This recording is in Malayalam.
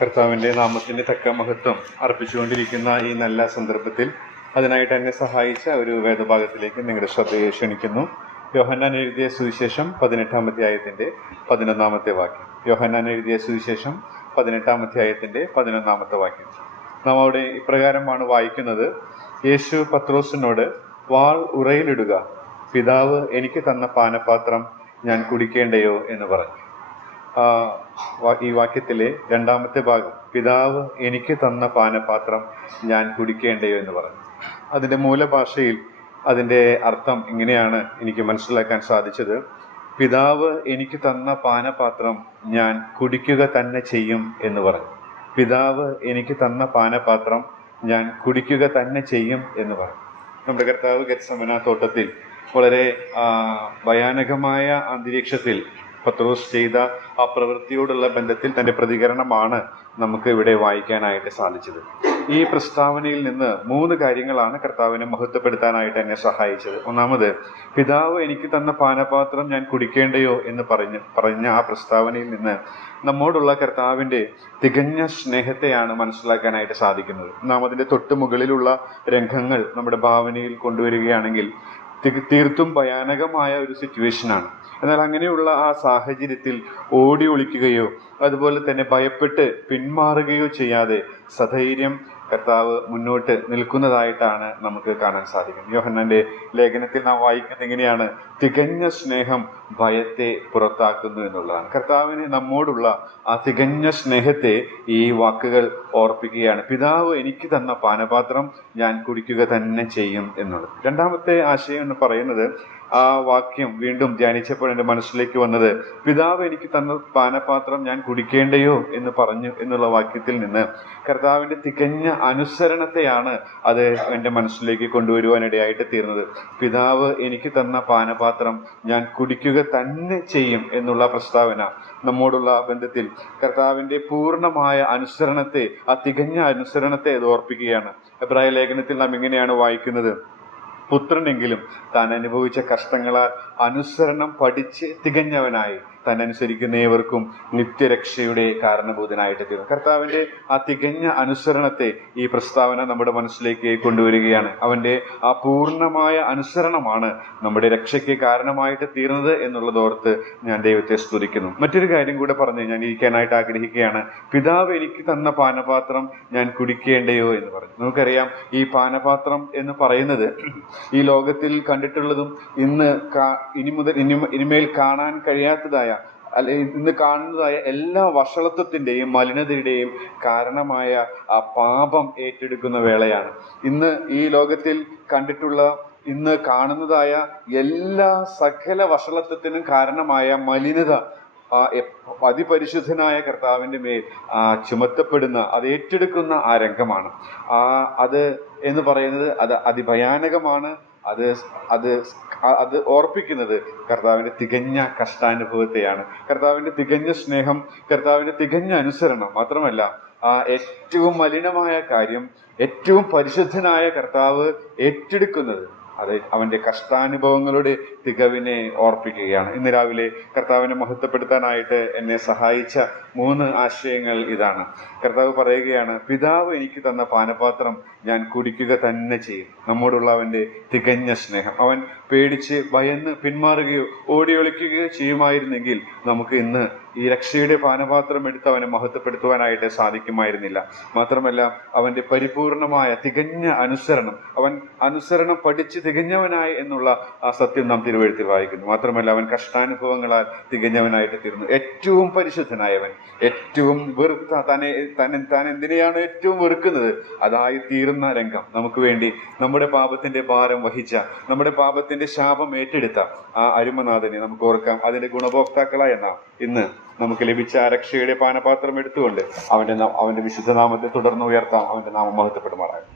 കർത്താവിൻ്റെ നാമത്തിന് തക്ക മഹത്വം അർപ്പിച്ചുകൊണ്ടിരിക്കുന്ന ഈ നല്ല സന്ദർഭത്തിൽ അതിനായിട്ട് എന്നെ സഹായിച്ച ഒരു വേദഭാഗത്തിലേക്ക് നിങ്ങളുടെ ശ്രദ്ധയെ ക്ഷണിക്കുന്നു. യോഹന്നാൻ എഴുതിയ സുവിശേഷം 18-ാം അധ്യായത്തിൻ്റെ 11-ാമത്തെ വാക്യം. യോഹന്നാൻ എഴുതിയ സുവിശേഷം 18-ാം അധ്യായത്തിൻ്റെ 11-ാമത്തെ വാക്യം. നാം അവിടെ ഇപ്രകാരമാണ് വായിക്കുന്നത്: യേശു പത്രോസിനോട്, വാൾ ഉറയിലിടുക, പിതാവ് എനിക്ക് തന്ന പാനപാത്രം ഞാൻ കുടിക്കേണ്ടയോ എന്ന് പറഞ്ഞു. ഈ വാക്യത്തിലെ രണ്ടാമത്തെ ഭാഗം, പിതാവ് എനിക്ക് തന്ന പാനപാത്രം ഞാൻ കുടിക്കേണ്ടയോ എന്ന് പറഞ്ഞു. അതിൻ്റെ മൂലഭാഷയിൽ അതിൻ്റെ അർത്ഥം ഇങ്ങനെയാണ് എനിക്ക് മനസ്സിലാക്കാൻ സാധിച്ചത്: പിതാവ് എനിക്ക് തന്ന പാനപാത്രം ഞാൻ കുടിക്കുക തന്നെ ചെയ്യും എന്ന് പറഞ്ഞു. പിതാവ് എനിക്ക് തന്ന പാനപാത്രം ഞാൻ കുടിക്കുക തന്നെ ചെയ്യും എന്ന് പറഞ്ഞു. നമ്മുടെ കർത്താവ് ഗെത്സമന തോട്ടത്തിൽ വളരെ ഭയാനകമായ അന്തരീക്ഷത്തിൽ പത്രോസ് ചെയ്ത ആ പ്രവൃത്തിയോടുള്ള ബന്ധത്തിൽ തൻ്റെ പ്രതികരണമാണ് നമുക്ക് ഇവിടെ വായിക്കാനായിട്ട് സാധിച്ചത്. ഈ പ്രസ്താവനയിൽ നിന്ന് 3 കാര്യങ്ങളാണ് കർത്താവിനെ മഹത്വപ്പെടുത്താനായിട്ട് എന്നെ സഹായിച്ചത്. ഒന്നാമത്, പിതാവ് എനിക്ക് തന്ന പാനപാത്രം ഞാൻ കുടിക്കേണ്ടയോ എന്ന് പറഞ്ഞ ആ പ്രസ്താവനയിൽ നിന്ന് നമ്മോടുള്ള കർത്താവിൻ്റെ തികഞ്ഞ സ്നേഹത്തെയാണ് മനസ്സിലാക്കാനായിട്ട് സാധിക്കുന്നത്. നാം അതിൻ്റെ തൊട്ട് മുകളിലുള്ള രംഗങ്ങൾ നമ്മുടെ ഭാവനയിൽ കൊണ്ടുവരികയാണെങ്കിൽ തീർത്തും ഭയാനകമായ ഒരു സിറ്റുവേഷനാണ്. എന്നാൽ അങ്ങനെയുള്ള ആ സാഹചര്യത്തിൽ ഓടി ഒളിക്കുകയോ അതുപോലെ തന്നെ ഭയപ്പെട്ട് പിന്മാറുകയോ ചെയ്യാതെ സധൈര്യം കർത്താവ് മുന്നോട്ട് നിൽക്കുന്നതായിട്ടാണ് നമുക്ക് കാണാൻ സാധിക്കുന്നത്. യോഹന്നാന്റെ ലേഖനത്തിൽ നാം വായിക്കുന്നത് എങ്ങനെയാണ്? തികഞ്ഞ സ്നേഹം ഭയത്തെ പുറത്താക്കുന്നു എന്നുള്ളതാണ്. കർത്താവിന് നമ്മോടുള്ള ആ തികഞ്ഞ സ്നേഹത്തെ ഈ വാക്കുകൾ ഓർപ്പിക്കുകയാണ്. പിതാവ് എനിക്ക് തന്ന പാനപാത്രം ഞാൻ കുടിക്കുക തന്നെ ചെയ്യും എന്നുള്ളത്. രണ്ടാമത്തെ ആശയം എന്ന് പറയുന്നത്, ആ വാക്യം വീണ്ടും ധ്യാനിച്ചപ്പോൾ എൻ്റെ മനസ്സിലേക്ക് വന്നത്, പിതാവ് എനിക്ക് തന്ന പാനപാത്രം ഞാൻ കുടിക്കേണ്ടയോ എന്ന് പറഞ്ഞു എന്നുള്ള വാക്യത്തിൽ നിന്ന് കർത്താവിൻ്റെ തികഞ്ഞ അനുസരണത്തെയാണ് അത് എൻ്റെ മനസ്സിലേക്ക് കൊണ്ടുവരുവാനിടയായിട്ട് തീർന്നത്. പിതാവ് എനിക്ക് തന്ന പാനപാത്രം ഞാൻ കുടിക്കുക തന്നെ ചെയ്യും എന്നുള്ള പ്രസ്താവന നമ്മോടുള്ള ബന്ധത്തിൽ കർത്താവിൻ്റെ പൂർണ്ണമായ അനുസരണത്തെ, ആ തികഞ്ഞ അനുസരണത്തെ അത് ഓർപ്പിക്കുകയാണ്. എബ്രായ ലേഖനത്തിൽ നാം ഇങ്ങനെയാണ് വായിക്കുന്നത്: പുത്രനെങ്കിലും താൻ അനുഭവിച്ച കഷ്ടങ്ങളാൽ അനുസരണം പഠിച്ച് തികഞ്ഞവനായി താൻ അനുസരിക്കുന്ന ഏവർക്കും നിത്യരക്ഷയുടെ കാരണഭൂതനായിട്ട് തീർന്നു. കർത്താവിൻ്റെ ആ തികഞ്ഞ അനുസരണത്തെ ഈ പ്രസ്താവന നമ്മുടെ മനസ്സിലേക്ക് കൊണ്ടുവരികയാണ്. അവൻ്റെ ആ പൂർണ്ണമായ അനുസരണമാണ് നമ്മുടെ രക്ഷയ്ക്ക് കാരണമായിട്ട് തീർന്നത് എന്നുള്ളതോർത്ത് ഞാൻ ദൈവത്തെ സ്തുതിക്കുന്നു. മറ്റൊരു കാര്യം കൂടെ പറഞ്ഞ് ഞാൻ ഇരിക്കാനായിട്ട് ആഗ്രഹിക്കുകയാണ്. പിതാവ് എനിക്ക് തന്ന പാനപാത്രം ഞാൻ കുടിക്കേണ്ടയോ എന്ന് പറഞ്ഞു. നമുക്കറിയാം, ഈ പാനപാത്രം എന്ന് പറയുന്നത് ഈ ലോകത്തിൽ കണ്ടിട്ടുള്ളതും ഇനിമേൽ കാണാൻ കഴിയാത്തതായ, ഇന്ന് കാണുന്നതായ എല്ലാ വഷളത്വത്തിൻ്റെയും മലിനതയുടെയും കാരണമായ ആ പാപം ഏറ്റെടുക്കുന്ന വേളയാണ്. ഇന്ന് ഈ ലോകത്തിൽ കണ്ടിട്ടുള്ള, ഇന്ന് കാണുന്നതായ എല്ലാ സകല വഷളത്വത്തിനും കാരണമായ മലിനത അതിപരിശുദ്ധനായ കർത്താവിൻ്റെ മേൽ ചുമത്തപ്പെടുന്ന, അത് ഏറ്റെടുക്കുന്ന ആ രംഗമാണ്. അത് എന്ന് പറയുന്നത് അത് അതിഭയാനകമാണ്. അത് ഓർപ്പിക്കുന്നത് കർത്താവിൻ്റെ തികഞ്ഞ കഷ്ടാനുഭവത്തെയാണ്. കർത്താവിൻ്റെ തികഞ്ഞ സ്നേഹം, കർത്താവിൻ്റെ തികഞ്ഞ അനുസരണം മാത്രമല്ല, ഏറ്റവും മലിനമായ കാര്യം ഏറ്റവും പരിശുദ്ധനായ കർത്താവ് ഏറ്റെടുക്കുന്നത് അത് അവൻ്റെ കഷ്ടാനുഭവങ്ങളുടെ തികവിനെ ഓർപ്പിക്കുകയാണ്. ഇന്ന് രാവിലെ കർത്താവിനെ മഹത്വപ്പെടുത്താനായിട്ട് എന്നെ സഹായിച്ച 3 ആശയങ്ങൾ ഇതാണ്. കർത്താവ് പറയുകയാണ്, പിതാവ് എനിക്ക് തന്ന പാനപാത്രം ഞാൻ കുടിക്കുക തന്നെ ചെയ്യും. നമ്മോടുള്ള അവൻ്റെ തികഞ്ഞ സ്നേഹം. അവൻ പേടിച്ച് ഭയന്ന് പിന്മാറുകയോ ഓടി ഒളിക്കുകയോ ചെയ്യുമായിരുന്നെങ്കിൽ നമുക്ക് ഇന്ന് ഈ രക്ഷയുടെ പാനപാത്രം എടുത്ത് അവനെ മഹത്വപ്പെടുത്തുവാനായിട്ട് സാധിക്കുമായിരുന്നില്ല. മാത്രമല്ല, അവൻ്റെ പരിപൂർണമായ തികഞ്ഞ അനുസരണം, അവൻ അനുസരണം പഠിച്ച് തികഞ്ഞവനായി എന്നുള്ള ആ സത്യം നാം തിരുവെഴുത്തിൽ വായിക്കുന്നു. മാത്രമല്ല, അവൻ കഷ്ടാനുഭവങ്ങളാൽ തികഞ്ഞവനായിട്ട് തീർന്നു. ഏറ്റവും പരിശുദ്ധനായവൻ, ഏറ്റവും വെറുത്ത താൻ എന്തിനെയാണ് ഏറ്റവും വെറുക്കുന്നത് അതായി തീർന്ന രംഗം നമുക്ക് വേണ്ടി നമ്മുടെ പാപത്തിന്റെ ഭാരം വഹിച്ച, നമ്മുടെ പാപത്തിന്റെ ശാപം ഏറ്റെടുത്ത ആ അരുമനാഥനെ നമുക്ക് ഓർക്കാം. അതിന്റെ ഗുണഭോക്താക്കളായ നാം ഇന്ന് നമുക്ക് ലഭിച്ച രക്ഷയുടെ പാനപാത്രം എടുത്തുകൊണ്ട് അവന്റെ വിശുദ്ധ നാമത്തെ തുടർന്ന് ഉയർത്താം. അവന്റെ നാമം മഹത്വപ്പെടുമാറാകും.